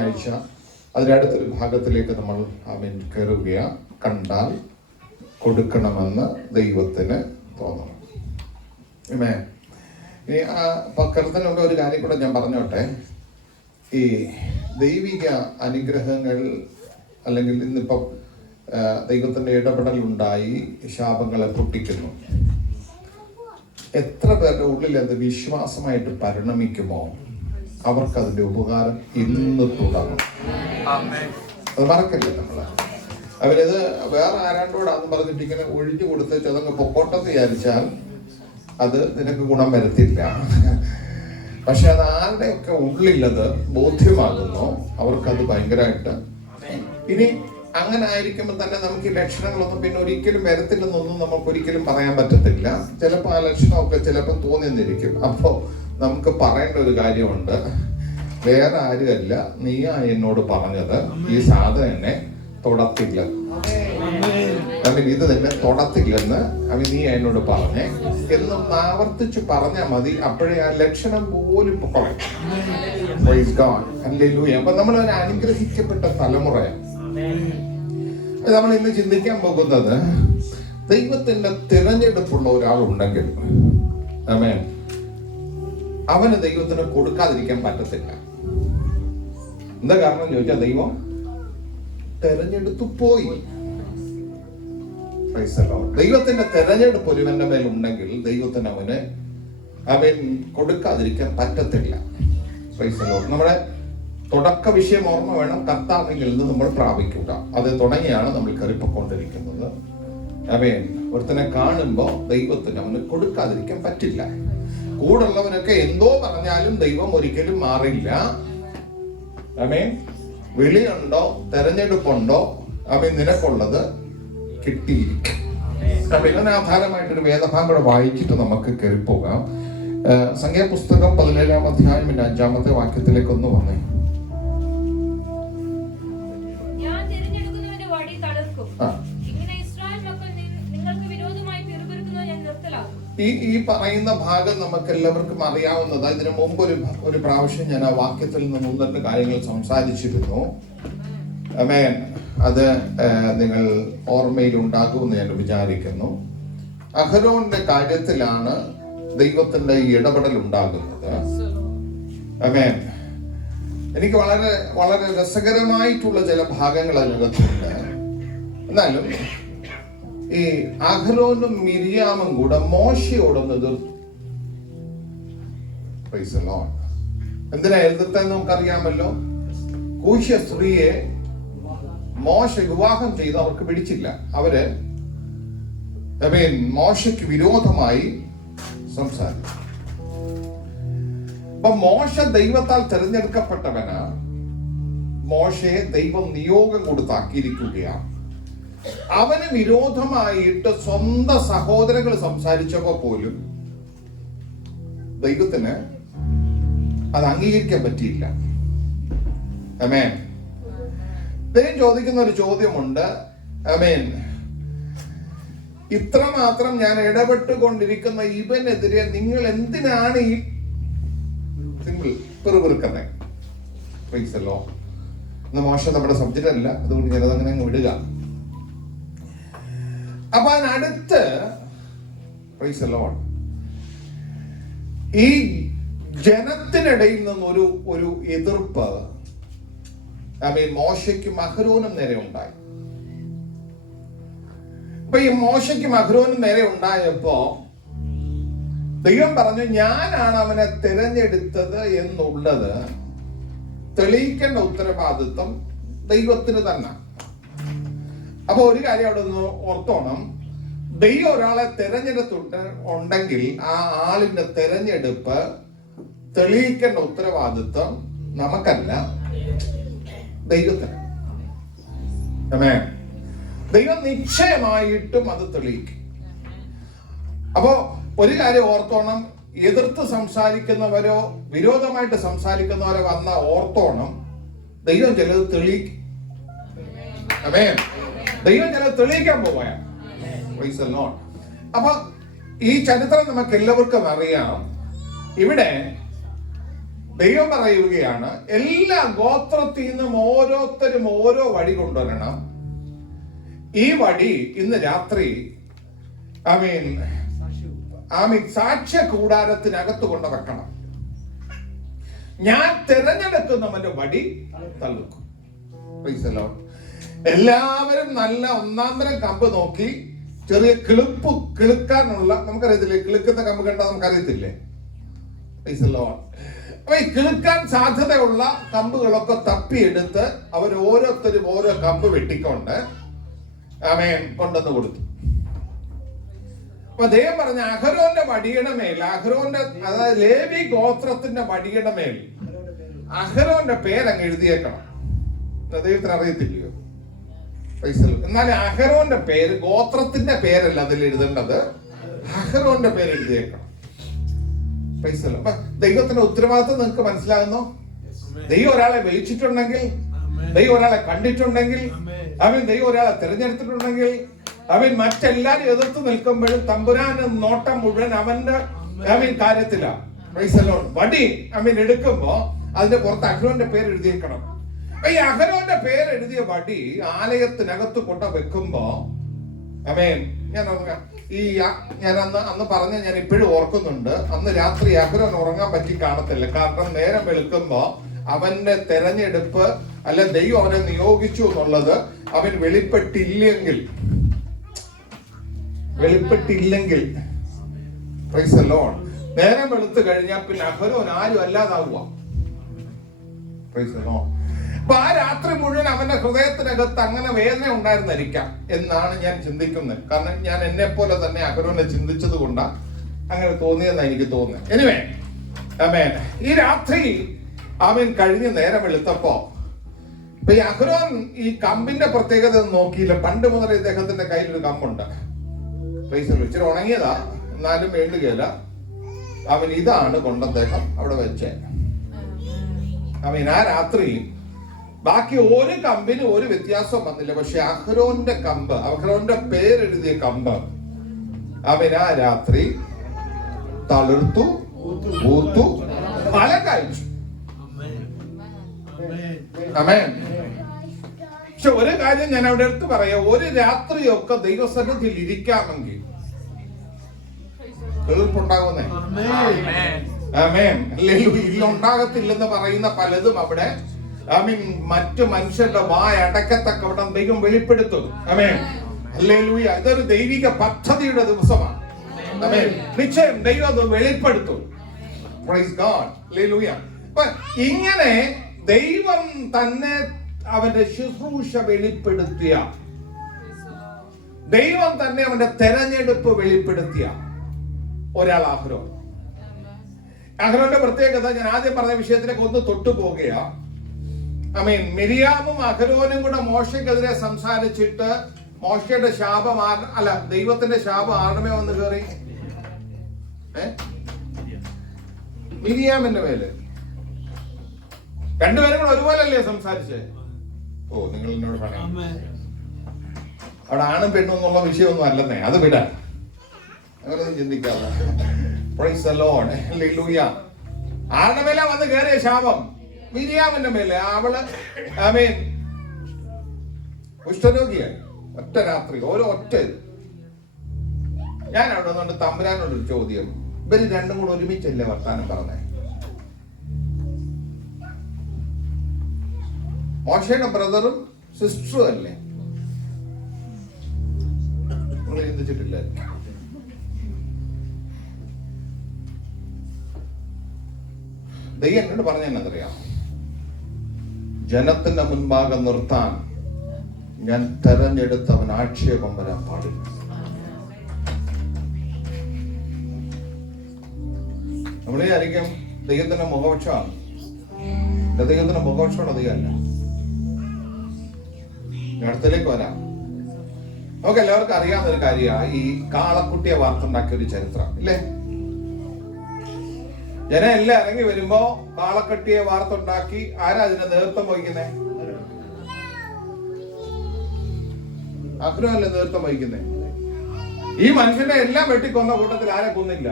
ആഴ്ച അതിനടുത്തൊരു ഭാഗത്തിലേക്ക് നമ്മൾ കയറുകയാണ്. കണ്ടാൽ കൊടുക്കണമെന്ന് ദൈവത്തിന് തോന്നണം. ഇനി കർത്തനുള്ള ഒരു കാര്യം കൂടെ ഞാൻ പറഞ്ഞോട്ടെ. ഈ ദൈവിക അനുഗ്രഹങ്ങൾ അല്ലെങ്കിൽ ഇന്നിപ്പം ദൈവത്തിൻ്റെ ഇടപെടൽ ഉണ്ടായി ശാപങ്ങളെ പൊട്ടിക്കുന്നു. എത്ര പേരുടെ ഉള്ളിൽ അത് വിശ്വാസമായിട്ട് പരിണമിക്കുമോ അവർക്കതിൻ്റെ ഉപകാരം ഇന്ന് തുടങ്ങും. അത് മറക്കല്ലേ നമ്മള്. അവരത് വേറെ ആരാണ്ടോടാന്ന് പറഞ്ഞിട്ട് ഇങ്ങനെ ഒഴിഞ്ഞു കൊടുത്ത് ചതങ്ങ് പൊക്കോട്ടെന്ന് വിചാരിച്ചാൽ അത് നിനക്ക് ഗുണം വരത്തില്ല. പക്ഷെ അത് ആരുടെയൊക്കെ ഉള്ളിലത് ബോധ്യമാകുന്നു അവർക്കത് ഭയങ്കരമായിട്ട്. ഇനി അങ്ങനെ ആയിരിക്കുമ്പോൾ തന്നെ നമുക്ക് ഈ ലക്ഷണങ്ങളൊന്നും പിന്നെ ഒരിക്കലും വരത്തില്ലെന്നൊന്നും നമുക്ക് ഒരിക്കലും പറയാൻ പറ്റത്തില്ല. ചിലപ്പോൾ ആ ലക്ഷണമൊക്കെ ചിലപ്പോൾ തോന്നിന്നിരിക്കും. അപ്പോൾ നമുക്ക് പറയേണ്ട ഒരു കാര്യമുണ്ട്. വേറെ ആരുമല്ല, നീയാ എന്നോട് പറഞ്ഞത് ഈ സാധനം എന്നെ തൊടത്തില്ല, ഇത് തന്നെ തൊടത്തില്ലെന്ന് നീ എന്നോട് പറഞ്ഞേ എന്നൊന്ന് ആവർത്തിച്ച് പറഞ്ഞാൽ മതി. അപ്പോഴേ ആ ലക്ഷണം പോലും കുറയും. അപ്പൊ നമ്മളൊരു അനുഗ്രഹിക്കപ്പെട്ട തലമുറയാണ്. നമ്മൾ ഇന്ന് ചിന്തിക്കാൻ പോകുന്നത്, ദൈവത്തിന്റെ തിരഞ്ഞെടുപ്പുള്ള ഒരാളുണ്ടെങ്കിൽ അവന് ദൈവത്തിന് കൊടുക്കാതിരിക്കാൻ പറ്റത്തില്ല. എന്താ കാരണം ചോദിച്ചാൽ ദൈവം തെരഞ്ഞെടുത്തു പോയി. ദൈവത്തിന്റെ തെരഞ്ഞെടുപ്പ് ഒരുവന്റെ മേൽ ഉണ്ടെങ്കിൽ ദൈവത്തിന് അവൻ കൊടുക്കാതിരിക്കാൻ പറ്റത്തില്ല. നമ്മുടെ തുടക്ക വിഷയം ഓർമ്മ വേണം. കർത്താവിൽ നിന്ന് നമ്മൾ പ്രാപിക്കുക. അത് തുടങ്ങിയാണ് നമ്മൾ കയറിപ്പോയിക്കൊണ്ടിരിക്കുന്നത്. ഒരുത്തനെ കാണുമ്പോൾ ദൈവത്തിന് അവന് കൊടുക്കാതിരിക്കാൻ പറ്റില്ല. കൂടുള്ളവനൊക്കെ എന്തോ പറഞ്ഞാലും ദൈവം ഒരിക്കലും മാറില്ല. വിളിയുണ്ടോ തെരഞ്ഞെടുപ്പുണ്ടോ നിനക്കുള്ളത് കിട്ടിയിരിക്കും. ഇതിന് ആധാരമായിട്ടൊരു വേദഭാഗം കൂടെ വായിച്ചിട്ട് നമുക്ക് കയറിപ്പോകാം. സംഖ്യാപുസ്തകം 17-ാം അധ്യായം 5-ാമത്തെ വാക്യത്തിലേക്ക് ഒന്ന് വന്നേ. ഈ പറയുന്ന ഭാഗം നമുക്ക് എല്ലാവർക്കും അറിയാവുന്നതാ. ഇതിനു മുമ്പ് ഒരു പ്രാവശ്യം ഞാൻ ആ വാക്യത്തിൽ നിന്ന് 1-2 കാര്യങ്ങൾ സംസാരിച്ചിരുന്നു. അത് നിങ്ങൾ ഓർമ്മയിൽ ഉണ്ടാകുമെന്ന് ഞാൻ വിചാരിക്കുന്നു. അഹരോന്റെ കാര്യത്തിലാണ് ദൈവത്തിന്റെ ഇടപെടൽ ഉണ്ടാകുന്നത്. എനിക്ക് വളരെ വളരെ രസകരമായിട്ടുള്ള ചില ഭാഗങ്ങൾ അതിനകത്തുണ്ട്. എന്നാലും ഈ അഹരോനും മിരിയാമും കൂടെ മോശയോടൊന്ന് എതിർത്തു. എന്തിനാ എതിർത്തെന്ന് നമുക്കറിയാമല്ലോ. കൂശ്യ സ്ത്രീയെ മോശ വിവാഹം ചെയ്ത് അവർക്ക് പിടിച്ചില്ല. അവര് മോശയ്ക്ക് വിരോധമായി സംസാരിച്ചു. അപ്പൊ മോശ ദൈവത്താൽ തിരഞ്ഞെടുക്കപ്പെട്ടവന് മോശയെ ദൈവം നിയോഗം കൊടുത്താക്കിയിരിക്കുകയാണ്. അവന് വിരോധമായിട്ട് സ്വന്തം സഹോദരങ്ങൾ സംസാരിച്ചപ്പോ പോലും ദൈവത്തിന് അത് അംഗീകരിക്കാൻ പറ്റിയില്ല. ദൈവം ചോദിക്കുന്ന ഒരു ചോദ്യമുണ്ട്. ഇത്രമാത്രം ഞാൻ ഇടപെട്ടുകൊണ്ടിരിക്കുന്ന ഇവനെതിരെ നിങ്ങൾ എന്തിനാണ് ഈ പിറുപിറുക്കുന്നത്? ഇന്ന് മോശം നമ്മുടെ സബ്ജക്റ്റ് അല്ല, അതുകൊണ്ട് ഞാനതങ്ങനെ അങ്ങ് വിടുക. അപ്പൊ അതിനടുത്ത് ഈ ജനത്തിനിടയിൽ നിന്നൊരു ഒരു എതിർപ്പ് മോശയ്ക്കും അഹരോനും നേരെ ഉണ്ടായി. അപ്പൊ ഈ മോശയ്ക്കും അഹരോനും നേരെ ഉണ്ടായപ്പോ ദൈവം പറഞ്ഞു, ഞാനാണ് അവനെ തിരഞ്ഞെടുത്തത് എന്നുള്ളത് തെളിയിക്കേണ്ട ഉത്തരവാദിത്വം ദൈവത്തിന് തന്നെ. അപ്പൊ ഒരു കാര്യം അവിടെ നിന്ന് ഓർത്തോണം. ദൈവം ഒരാളെ ഉണ്ടെങ്കിൽ ആ ആളിന്റെ തെരഞ്ഞെടുപ്പ് തെളിയിക്കേണ്ട ഉത്തരവാദിത്വം നമുക്കല്ല, ദൈവത്തിന്. ദൈവം നിശ്ചയമായിട്ടും അത് തെളിയിക്കും. അപ്പോ ഒരു കാര്യം ഓർത്തോണം. എതിർത്ത് സംസാരിക്കുന്നവരോ വിരോധമായിട്ട് സംസാരിക്കുന്നവരോ വന്ന ഓർത്തോണം, ദൈവം ചിലത് തെളിയിക്കും. ദൈവം ചിലത് തെളിയിക്കാൻ പോവുകയാണ്. അപ്പൊ ഈ ചരിത്രം നമുക്ക് എല്ലാവർക്കും അറിയാം. ഇവിടെ ദൈവം പറയുകയാണ്, എല്ലാ ഗോത്രത്തിൽ നിന്നും ഓരോരുത്തരും ഓരോ വടി കൊണ്ടുവരണം. ഈ വടി ഇന്ന് രാത്രി സാക്ഷ്യ കൂടാരത്തിനകത്ത് കൊണ്ട് വെക്കണം. ഞാൻ തിരഞ്ഞെടുക്കുന്നവന്റെ വടി തള്ളുക്കും. എല്ലാവരും നല്ല ഒന്നാന്തരം കമ്പ് നോക്കി ചെറിയ കിളുക്കാനുള്ള, നമുക്കറിയത്തില്ലേ, കിളുക്കുന്ന കമ്പ് കണ്ടാൽ നമുക്കറിയത്തില്ലേ? അപ്പൊ ഈ കിളുക്കാൻ സാധ്യതയുള്ള കമ്പുകളൊക്കെ തപ്പിയെടുത്ത് അവർ ഓരോരുത്തരും ഓരോ കമ്പ് വെട്ടിക്കൊണ്ട് കൊണ്ടുവന്ന് കൊടുത്തു. അപ്പൊ ദൈവം പറഞ്ഞ അഹരോന്റെ വടിയുടെ മേൽ, അഹരോന്റെ അതായത് ലേവി ഗോത്രത്തിന്റെ വടിയുടെ മേൽ അഹരോന്റെ പേരങ്ങ് എഴുതിയേക്കണം. ദൈവത്തിന് അറിയത്തില്ലയോ? എന്നാലും അഹരോന്റെ പേര്, ഗോത്രത്തിന്റെ പേരല്ല അതിൽ എഴുതേണ്ടത്, അഹരോന്റെ പേര് എഴുതിയേക്കണം. അപ്പൊ ദൈവത്തിന്റെ ഉത്തരവാദിത്വം നിങ്ങൾക്ക് മനസ്സിലാകുന്നോ? ദൈവം ഒരാളെ വിളിച്ചിട്ടുണ്ടെങ്കിൽ, ദൈവം ഒരാളെ കണ്ടിട്ടുണ്ടെങ്കിൽ, ദൈവം ഒരാളെ തിരഞ്ഞെടുത്തിട്ടുണ്ടെങ്കിൽ, മറ്റെല്ലാരും എതിർത്ത് നിൽക്കുമ്പോഴും തമ്പുരാന് നോട്ടം മുഴുവൻ അവന്റെ കാര്യത്തിലാണ്. വടി എടുക്കുമ്പോ അതിന്റെ പുറത്ത് അഹരോന്റെ പേര് എഴുതിയേക്കണം. ഈ അഹരോന്റെ പേര് എഴുതിയ വടി ആലയത്തിനകത്ത് കൊണ്ട വെക്കുമ്പോ ഞാൻ അന്ന് പറഞ്ഞ ഞാൻ ഇപ്പോഴും ഓർക്കുന്നുണ്ട്. അന്ന് രാത്രി അഹരോൻ ഉറങ്ങാൻ പറ്റി കാണത്തില്ല. കാരണം നേരം വെളുക്കുമ്പോ അവന്റെ തെരഞ്ഞെടുപ്പ് അല്ലെ ദൈവം അവനെ നിയോഗിച്ചു എന്നുള്ളത് അവൻ വെളിപ്പെട്ടില്ലെങ്കിൽ നേരം വെളുത്ത് കഴിഞ്ഞാൽ പിന്നെ അഹരോൻ ആരും അല്ലാതാവുക. അപ്പൊ ആ രാത്രി മുഴുവൻ അവന്റെ ഹൃദയത്തിനകത്ത് അങ്ങനെ വേദന ഉണ്ടായിരുന്നിരിക്കാം എന്നാണ് ഞാൻ ചിന്തിക്കുന്നത്. കാരണം ഞാൻ എന്നെ പോലെ തന്നെ അഹരോനെ ചിന്തിച്ചത് കൊണ്ടാണ് അങ്ങനെ തോന്നിയെന്നാണ് എനിക്ക് തോന്നുന്നത്. എനിവേ ഈ രാത്രി അവൻ കഴിഞ്ഞ് നേരം വെളുത്തപ്പോ ഇപ്പൊ ഈ അഹരോൻ ഈ കമ്പിന്റെ പ്രത്യേകത നോക്കിയില്ല. പണ്ട് മുതൽ ഇദ്ദേഹത്തിന്റെ കയ്യിൽ ഒരു കമ്പുണ്ട്. ഇച്ചിരി ഉണങ്ങിയതാ, എന്നാലും വേണ്ടുകയില്ല. അവൻ ഇതാണ് കൊണ്ട് അദ്ദേഹം അവിടെ വെച്ചേ. ആ രാത്രി ബാക്കി ഒരു കമ്പിന് ഒരു വ്യത്യാസം വന്നില്ല. പക്ഷെ അഹരോന്റെ കമ്പ്, അഹരോന്റെ പേരെഴുതിയ കമ്പ് ആ രാത്രി തളിർത്തു, ഊർത്തു, ഫലം കഴിച്ചു. പക്ഷെ ഒരു കാര്യം ഞാൻ അവിടെ എടുത്ത് പറയാം, ഒരു രാത്രിയൊക്കെ ദൈവസന്നിധിയിൽ ഇരിക്കാമെങ്കിൽ എളുപ്പുണ്ടാകുന്നേ. ഇല്ലുണ്ടാകത്തില്ലെന്ന് പറയുന്ന പലതും അവിടെ മറ്റു മനുഷ്യരുടെ വായ അടക്കത്തക്കവിടം ദൈവം വെളിപ്പെടുത്തും. ഹല്ലേലൂയ. ഇതൊരു ദൈവിക പദ്ധതിയുടെ ദിവസമാണ്. നിശ്ചയം ദൈവം അത് വെളിപ്പെടുത്തും. Praise God. ഹല്ലേലൂയ. അപ്പൊ ഇങ്ങനെ ദൈവം തന്നെ അവന്റെ ശുശ്രൂഷ വെളിപ്പെടുത്തിയ, ദൈവം തന്നെ അവന്റെ തെരഞ്ഞെടുപ്പ് വെളിപ്പെടുത്തിയ ഒരാൾ അഹരോൻ. അഹരോന്റെ പ്രത്യേകത ഞാൻ ആദ്യം പറഞ്ഞ വിഷയത്തിലേക്ക് ഒന്ന് തൊട്ടുപോകുക. മിരിയാമും അഹരോനും കൂടെ മോശയ്ക്കെതിരെ സംസാരിച്ചിട്ട് മോശയുടെ ശാപം ദൈവത്തിന്റെ ശാപം ആരുടെ വന്ന് കയറി? മിരിയാമിന്റെ മേല്. രണ്ടുപേരും കൂടെ ഒരുപോലല്ലേ സംസാരിച്ചേ? ഓ, നിങ്ങൾ എന്നോട് പറയാം, അവിടെ ആണും പെണ്ണും എന്നുള്ള വിഷയമൊന്നും അല്ലെന്നേ, അത് വിടാൻ അങ്ങനെയൊന്നും ചിന്തിക്കാതെ. Praise the Lord. ഹല്ലേലൂയ. ആരുടെ മേലെ വന്ന് കയറിയ ശാപം? മിരിയാമിന്റെ മേലെ. അവള് കുഷ്ഠരോഗിയായി ഒറ്റ രാത്രി, ഓരോ ഒറ്റ. ഞാൻ അവിടെ നിന്നുകൊണ്ട് തമ്പുരാനോടൊരു ചോദ്യം, ഇവര് രണ്ടും കൂടെ ഒരുമിച്ചല്ലേ വർത്താനം പറഞ്ഞേ? മോശയുടെ ബ്രദറും സിസ്റ്ററും അല്ലേ? നിങ്ങൾ ചിന്തിച്ചിട്ടില്ല? ദൈവം എന്നോട് പറഞ്ഞെന്നറിയാം, ജനത്തിന്റെ മുൻപാകെ നിർത്താൻ ഞാൻ തെരഞ്ഞെടുത്തവൻ ആക്ഷേപം വരാൻ പാടില്ല. നമ്മളെ ആയിരിക്കും ദൈവത്തിന്റെ മുഖപക്ഷമാണ്. ദൈവത്തിന്റെ മുഖപക്ഷമാണ് ദൈവമല്ല. അടുത്തേക്ക് വരാം. നമുക്ക് എല്ലാവർക്കും അറിയാവുന്ന ഒരു കാര്യമാണ് ഈ കാളക്കുട്ടിയെ വാർത്തുണ്ടാക്കിയ ഒരു ചരിത്രം ഇല്ലേ? ജനം എല്ലാം ഇറങ്ങി വരുമ്പോ കാളക്കട്ടിയെ വാർത്തുണ്ടാക്കി ആരാ അതിന്റെ നേതൃത്വം വഹിക്കുന്നേ? അഹരോനല്ലേ നേതൃത്വം വഹിക്കുന്നേ. ഈ മനുഷ്യനെ എല്ലാം വെട്ടിക്കൊന്ന കൂട്ടത്തിൽ ആരെ കൊന്നില്ല?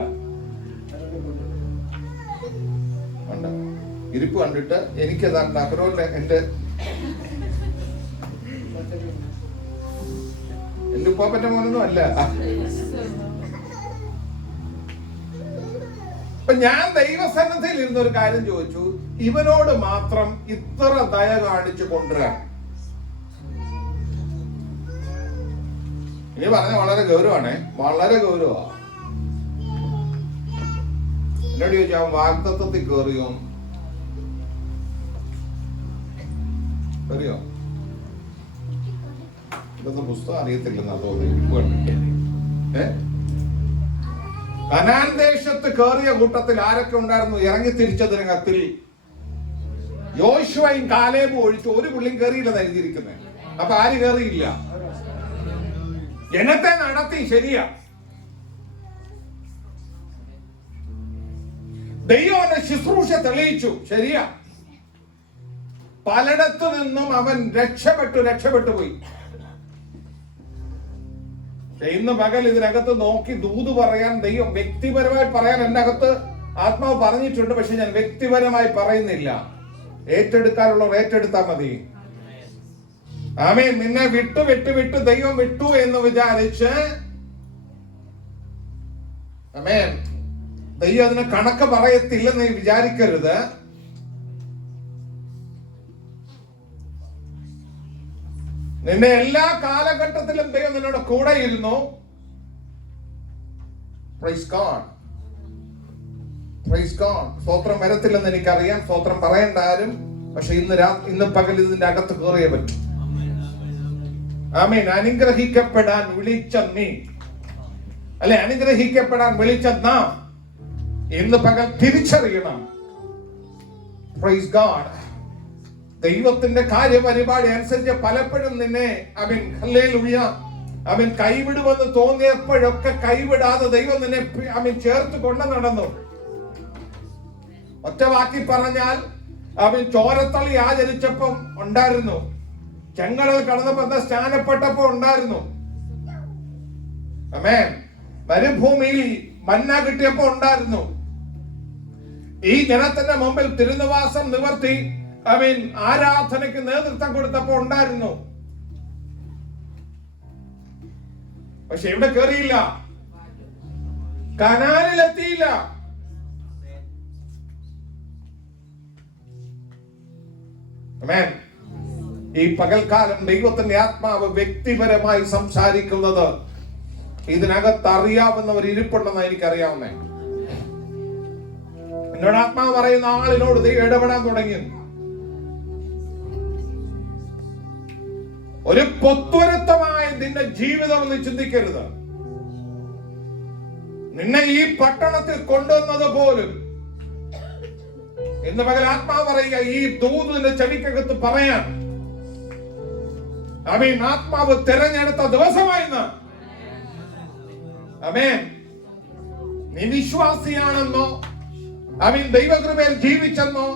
ഇരിപ്പ് കണ്ടിട്ട് എനിക്കതാണ്ട് അപ്പുറം എന്റെ ഉപ്പാപ്പന്റെ മോനൊന്നും അല്ല. അപ്പൊ ഞാൻ ദൈവസന്നിധിയിൽ ഇരുന്ന ഒരു കാര്യം ചോദിച്ചു, ഇവനോട് മാത്രം ഇത്ര ദയ കാണിച്ചു കൊണ്ടുവരാൻ. ഇനി പറഞ്ഞ വളരെ ഗൗരവമാണേ, വളരെ ഗൗരവമാണ്. എന്നോട് ചോദിച്ചു അവൻ വാഗ്ദത്തത്തിൽ കയറിയോ? അറിയോ? ഇതൊന്നും പുസ്തകം അറിയത്തില്ലെന്നാ തോന്നി. കനാൻ ദേശത്ത് കയറിയ കൂട്ടത്തിൽ ആരൊക്കെ ഉണ്ടായിരുന്നു? ഇറങ്ങി തിരിച്ചതിന് കത്തിൽ യോശുവയും കാലേബും ഒഴിച്ച് ഒരു പുള്ളിയും കയറിയില്ലെന്ന് എഴുതിയിരിക്കുന്നത്. അപ്പൊ ആര് കയറിയില്ല? ജനത്തെ നടത്തി, ശരിയാ. ദൈവന്റെ ശുശ്രൂഷ തെളിയിച്ചു, ശരിയാ. പലയിടത്തു നിന്നും അവൻ രക്ഷപ്പെട്ടു പോയി. ഇന്ന് പകൽ ഇതിനകത്ത് നോക്കി ദൂത് പറയാൻ, ദൈവം വ്യക്തിപരമായി പറയാൻ എന്റെ അകത്ത് ആത്മാവ് പറഞ്ഞിട്ടുണ്ട്. പക്ഷെ ഞാൻ വ്യക്തിപരമായി പറയുന്നില്ല. ഏറ്റെടുക്കാനുള്ളവർ ഏറ്റെടുത്താൽ മതി. ആമേൻ. നിന്നെ വിട്ടു ദൈവം വിട്ടു എന്ന് വിചാരിച്ച്, ആമേൻ, ദൈവം അതിന് കണക്ക് പറയത്തില്ലെന്ന് വിചാരിക്കരുത്. നിന്റെ എല്ലാ കാലഘട്ടത്തിലും ദൈവം നിന്നോട് കൂടെ ഇരുന്നു. Praise God, praise God. സ്തോത്രം വരത്തില്ലെന്ന് എനിക്കറിയാം, സ്തോത്രം പറയേണ്ട ആരും. പക്ഷെ ഇന്ന് പകൽ ഇതിന്റെ അകത്ത് കയറിയേ പറ്റും. ആമേൻ. അനുഗ്രഹിക്കപ്പെടാൻ വിളിച്ച നീ, അല്ലെ, അനുഗ്രഹിക്കപ്പെടാൻ വിളിച്ച നാം ഇന്ന് പകൽ തിരിച്ചറിയണം. Praise God. ദൈവത്തിന്റെ കാര്യപരിപാടി അനുസരിച്ച് പലപ്പോഴും നിന്നെ അവൻ കൈവിടുമെന്ന് തോന്നിയപ്പോഴൊക്കെ കൈവിടാതെ ദൈവം നിന്നെ ചേർത്ത് കൊണ്ട് നടന്നു. ഒറ്റ വാക്കി പറഞ്ഞാൽ, അവൻ ചോരത്തളി ആചരിച്ചപ്പം ഉണ്ടായിരുന്നു, ചെങ്കടൽ കടന്നപ്പോ സ്നാനപ്പെട്ടപ്പോ ഉണ്ടായിരുന്നു, ആമേൻ, മരുഭൂമിയിൽ മന്ന കിട്ടിയപ്പോ ഉണ്ടായിരുന്നു, ഈ ജനത്തിന്റെ മുമ്പിൽ തിരുനിവാസം നിവർത്തി അവൻ ആരാധനയ്ക്ക് നേതൃത്വം കൊടുത്തപ്പോ ഉണ്ടായിരുന്നു. പക്ഷെ ഇവിടെ കയറിയില്ല, കനാനിലെത്തിയില്ല. ആമേൻ. ഈ പകൽക്കാലം ദൈവത്തിന്റെ ആത്മാവ് വ്യക്തിപരമായി സംസാരിക്കുന്നത് ഇതിനകത്ത് അറിയാവുന്നവർ ഇരിപ്പുണ്ടെന്ന് എനിക്കറിയാവുന്നേ. എന്നോട് ആത്മാവ് പറയുന്ന ആളിനോട് ദൈവം ഇടപെടാൻ തുടങ്ങി. ഒരു പൊത്തുവരുത്തമായ നിന്റെ ജീവിതം എന്ന് ചിന്തിക്കരുത്. നിന്നെ ഈ പട്ടണത്തിൽ കൊണ്ടുവന്നത് പോലും ഇന്ന് പകൽ ആത്മാവ് പറയുക, ഈ ദൂതിന്റെ ചെവിക്കകത്ത് പറയാൻ ആമേൻ, ആത്മാവ് തിരഞ്ഞെടുത്ത ദിവസമായിന്ന്. ആമേൻ. നീ വിശ്വാസിയാണെന്നോ, ആമേൻ, ദൈവകൃപയിൽ ജീവിച്ചെന്നോ,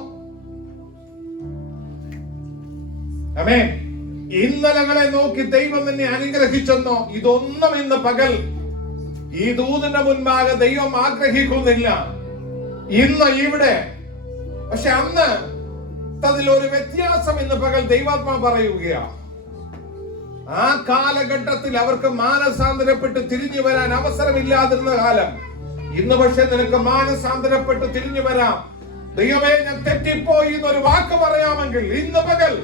ആമേൻ, ഇന്നലകളെ നോക്കി ദൈവം നിന്നെ അനുഗ്രഹിച്ചെന്നോ, ഇതൊന്നും ഇന്ന് പകൽ ഈ ദൂതിന്റെ മുൻപാകെ ദൈവം ആഗ്രഹിക്കുന്നില്ല. ഇന്ന് ഇവിടെ, പക്ഷെ അന്ന് അതിലൊരു വ്യത്യാസം ഇന്ന് പകൽ ദൈവാത്മാ പറയുകയാണ്. ആ കാലഘട്ടത്തിൽ അവർക്ക് മാനസാന്തരപ്പെട്ട് തിരിഞ്ഞു വരാൻ അവസരമില്ലാതിരുന്ന കാലം. ഇന്ന് പക്ഷെ നിനക്ക് മാനസാന്തരപ്പെട്ട് തിരിഞ്ഞു വരാം. ദൈവമേ, ഞാൻ തെറ്റിപ്പോയി എന്നൊരു വാക്ക് പറയാമെങ്കിൽ ഇന്ന് പകൽ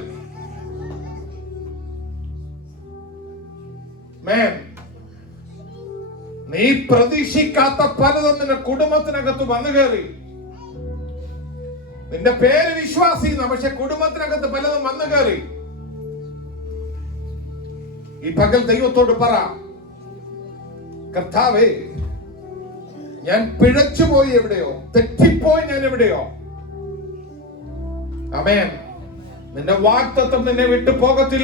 നീ പ്രതീക്ഷിക്കാത്ത പലതും നിന്റെ കുടുംബത്തിനകത്ത് വന്നു കയറി. നിന്റെ പേര് വിശ്വാസി, പക്ഷെ കുടുംബത്തിനകത്ത് പലതും വന്നു കയറി. ഈ പകൽ ദൈവത്തോട് പറ, കർത്താവേ, ഞാൻ പിഴച്ചുപോയി എവിടെയോ, തെറ്റിപ്പോയി ഞാൻ എവിടെയോ. ആമേൻ. നിന്റെ വാഗ്ദത്തം നിന്നെ വിട്ടു പോകത്തില്ല.